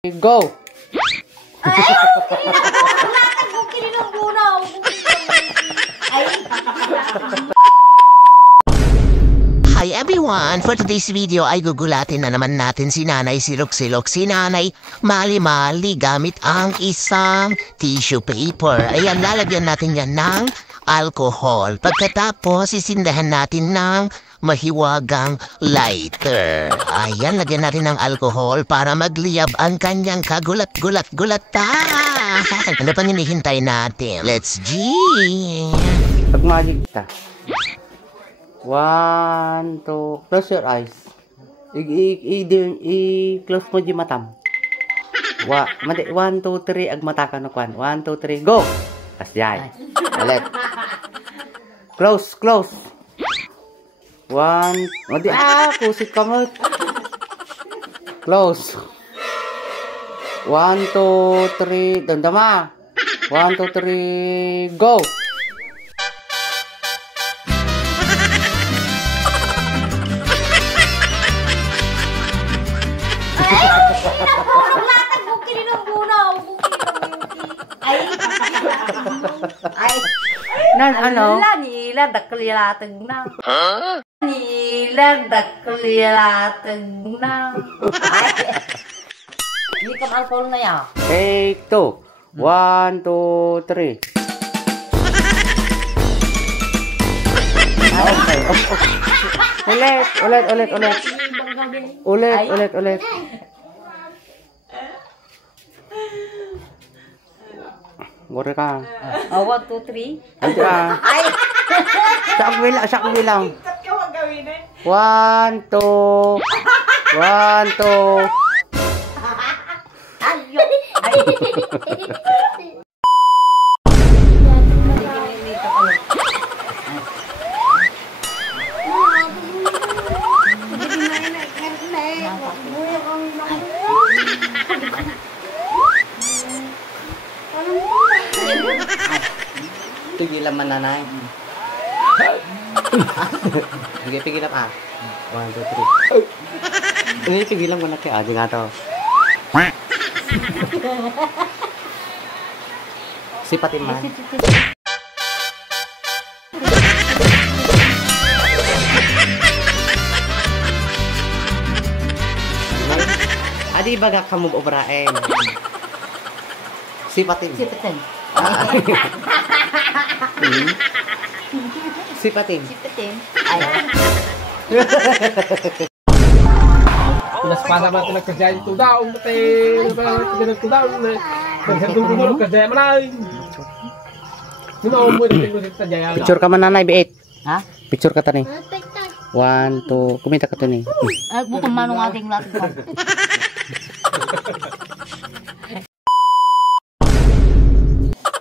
Go! Ay! Kinilang muna ako. Ay! Hi everyone! For today's video ay gugulatin na naman natin si Nanay Silok-Silok. Si Nanay mali-mali gamit ang isang tissue paper. Ayan, lalagyan natin yan ng alcohol. Pagkatapos, sisindahan natin ng mahiwagang lighter. Ayan, lagyan natin ng alcohol para magliyab ang kanyang kagulat-gulat-gulatan. Ano pang hinihintay natin? Let's G! Pag magic ta. 1, 2, close your eyes. I-close mo di matam. 1, 2, 3, agmata ka na kwan. 1, 2, 3, go! Kasjay. Ulit. Close. 1, kusit ka mo. Close. 1, 2, 3, damdama. 1, 2, 3, go! Latag mo kinilang muna ako. Ay! Nan, ano? Nila daklilatag na. Nila daklilatag na. Ay! Hindi ka alcohol na yan. Take 2. 1, 2, 3. Okay. Ulit. Gori ka. 1, 2, 3. Ay! Sa bilang. 1, 2. 1, 2. Pigilan man nanay. Sige, pigilan pa. 1, 2, 3. Ini pigilan mo na kaya. Di nga to. Sipatin man. Adi baga kamu obraen. Sipatin. Sipatin. Ay. Ulas pa naman ito nagkasya ito daw. Ito daw. Nagkasya nagkasya mo na. Picture ka man nanay, biit. Ha? Picture ka tani. 1, 2, kumita ka to ni. Ay, bukang manong ating lahat ko.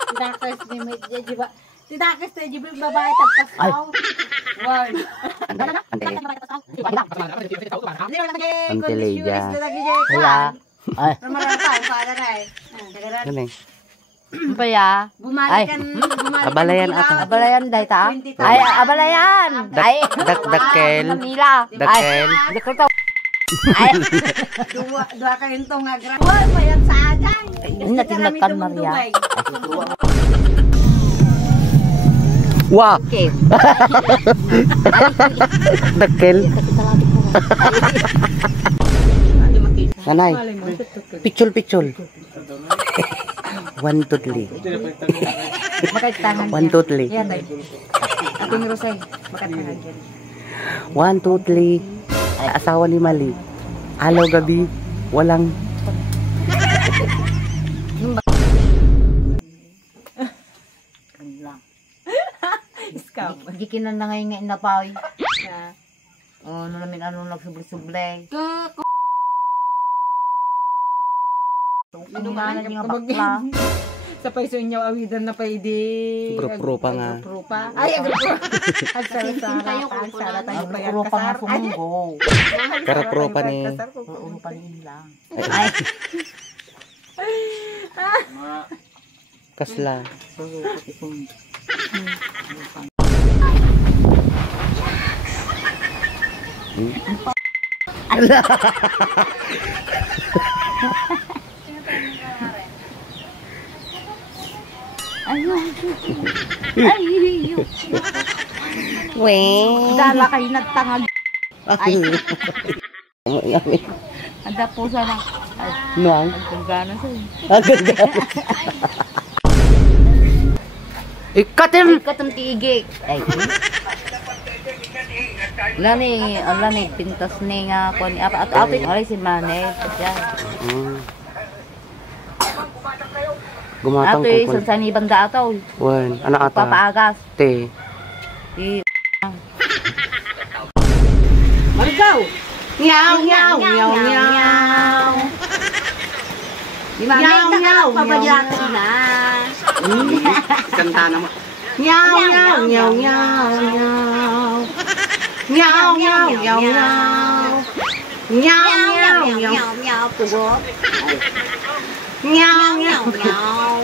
Tidakas ni Medya, di ba? Tidakas na, di ba babae tapos ako? Word. Antileja. Wala. Ay. Ay. Ano Paya. Bumalikan. Abalayan ata. Abalayan dahil ta? Ay, abalayan. Ay. Dakkel. Manila. Dakkel. Dakkel to. Ay. Dua ka ito nga gra. Wala pa yan sa aday. Natinagkan Maria. Wah. Okay. Dakkel. Nanay. Picture. 1, 2, 3. Makaitangan 1, 2, 3. yan. Ating Rosay. Makaitangan yan. 1, 2, 3. Asawa ni Mali. Alaw gabi. Walang. Scam. Gikinan na ngayon nga inapawi. O, ano namin nagsubli-subli. Ano ba na nga bakla? Sa paiso inyo awidan na pwede. Pro pa nga. Ay, agro-pro. Agsara-sara. Agro pa nga sumunggo. Karapro pa ni. Uro pa rin lang. Ay. Kasla. Weng. Dala kayo nagtangag. Ay. Anda po sana. Ay, Nuang. nagkagana sa'yo. Agad. Ikatim. Katong tigig. Ay. Lani, pintas ni nga ko ni apa at ay si Manay. Gumatang Ato ko isang sa ni banda ato. Wan, ana ata. Papaagas. Te. Di Margaw. Meow, meow, meow, meow. Di Manay papayato na. Kanta naman. Meow, meow, meow, meow, meow. Meow, meow, meow, meow. Meow, meow, meow. meow pugot. Meow, meow, meow.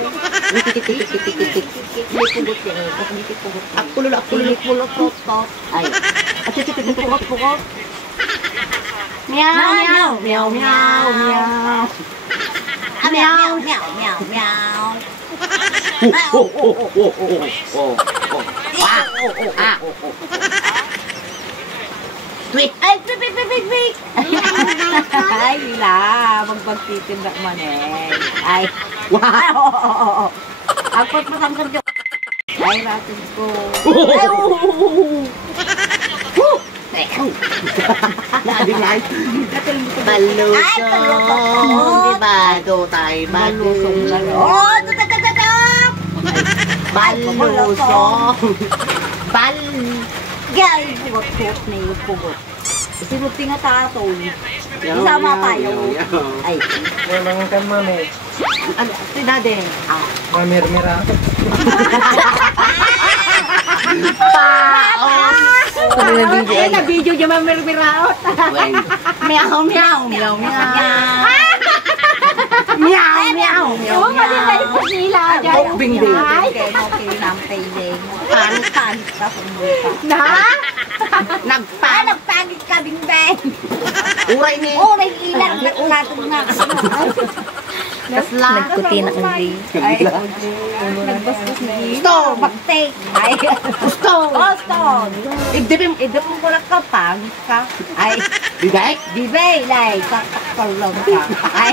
Akulo. Pulot to. Ay. Pugot. Meow, meow, meow, meow, meow. Meow. Tweet. Ay, pik. Ay, la, magpagtitinda man eh. Ay, Wow. Agpat masangkar dyan. Ay, natin ko. Ay, Nadilan. Balusong. Diba? Do tayo. Balusong lang. Oh, tatatatap! Balusong. Bal. Gay, pugot na yung pugot. Isinuti nga tato. Isama tayo. Ay, Memang kan mame. Ano? Si Dade. Mamir-mira. ay, na-video niya mamirmiraot. Meow, meow, meow, meow. Meow, meow, meow, Oo, malilay po sila. Bing, bing. Ay, okay, nampay-ling. Panis ka sumuka. Na? Ah, Nagpan. nagpanis ka, bing-bang. Uray ni. Oh, nag-ilang natong na. Nagputi na hindi. Ay, nagbastos ni Stone. Baktek. Ay, Stone. oh, stone. Idipim. Idapon ko lang kapag ka. Ay, Bigay. bibay, lay, kakakalaw ka. Ay,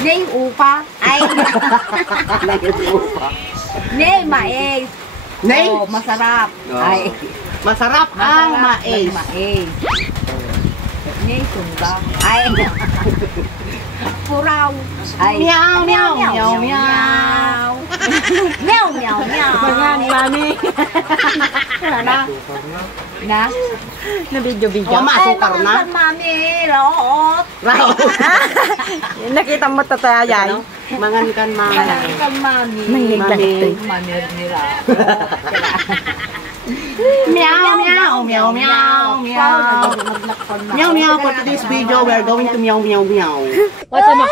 Nay upa. Ay, nay mais. Nay. Oh, masarap. Ay, Masarap ang mais. Mais. Nay sunda. Ay, puraw. Ay, Meow, meow, meow, meow. Meow, meow, meow. Bangan, mami. Na? Video-video. Oh, masukar na. Ay, mami, root. Wow. Nakita mo tatayay. Mangan kan mama. Kan mami. Mami. Mami nila. Meow, meow, meow, meow, meow. Meow, meow. For today's video, we're going to meow, meow, meow. What's up?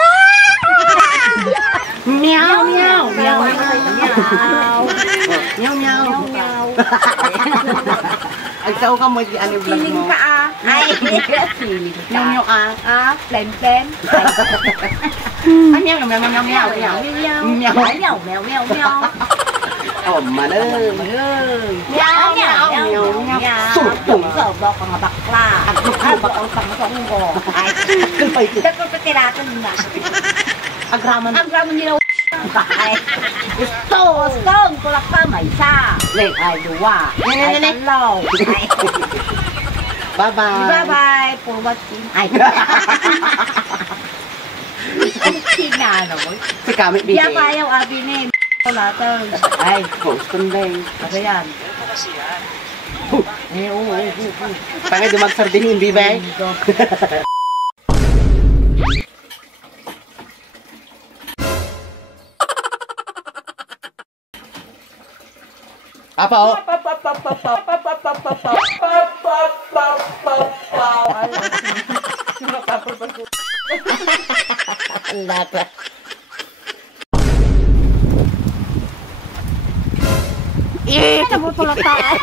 Meow, meow, meow, meow. Meow, meow. Agsaw ka mo, ano yung vlog Feeling mo? ka ah. Ay, feeling ka. Meow, meow, ah. Ah, plan. Ah, meow, meow, meow, meow, meow, meow. Meow. Meow, meow, meow, meow. Oh, manay. Meow, meow, meow. Sutong. Sobok ka nga bakla. Ay, bakal ka nga sa ungo. Ay, dako ka tiraton na. Agraman. Ang gramo nila ay, stone, kulak ka, may isa. Ay, duwa. Ay, talo. Ay, Bye-bye. bye-bye. For watching. Ay, ang sinano mo. Si Kamit Di Bigay. ako ayaw abinin. Natin. Ay, Post ko na eh. ano yan? Eh, oo. Pangay dumagsarding hindi ba eh? Papa, oh. Lata. Eh, nabutulot tayo.